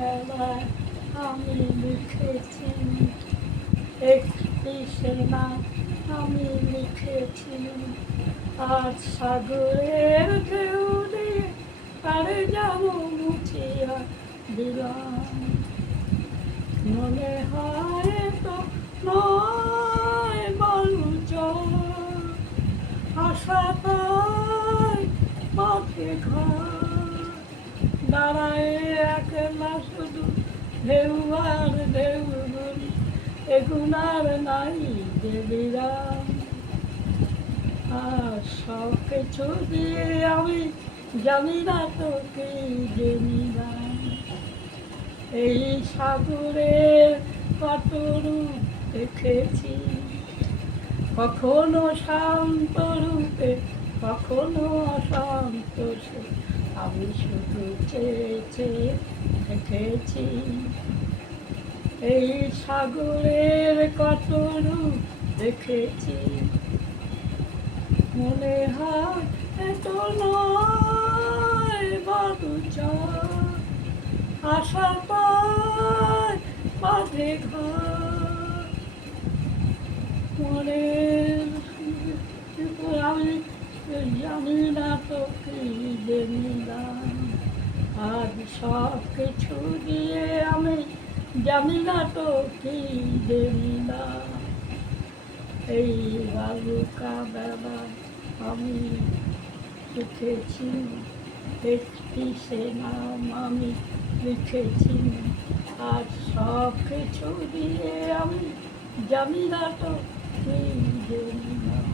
বেলায় আমি লিখেছি একটি সেনা আমি লিখেছি আজ সাগরের ঢেউ দিয়ে পারে যাব মুছিয়া দিলাম মনে হয় তো নয় বলুচ আশা পায় পথে ঘর দাঁড়ায় একলা শুধু ঢেউ আর ঢেউ এগুনার নাই যে বিরাম আর সব কিছু দিয়ে আমি জানি না তো কি যে নিলাম এই সাগরের কত রূপ দেখেছি কখনো শান্ত রূপে কখনো অশান্ত সে আমি শুধু চেয়ে চেয়ে দেখেছি এই সাগরের কত রূপ দেখেছি মনে হয় এত নয় বাদুচ আশা পায় বাঁধে ঘর মনের আমি জানি না তো কি যে নিলাম আর সব কিছু দিয়ে আমি জানি না তো কি যে নিলাম এই বালুকা বেলায় আমি লিখেছি একটি সেনাম আমি লিখেছি আর সব কিছু দিয়ে আমি জানি না তো কি যে নিলাম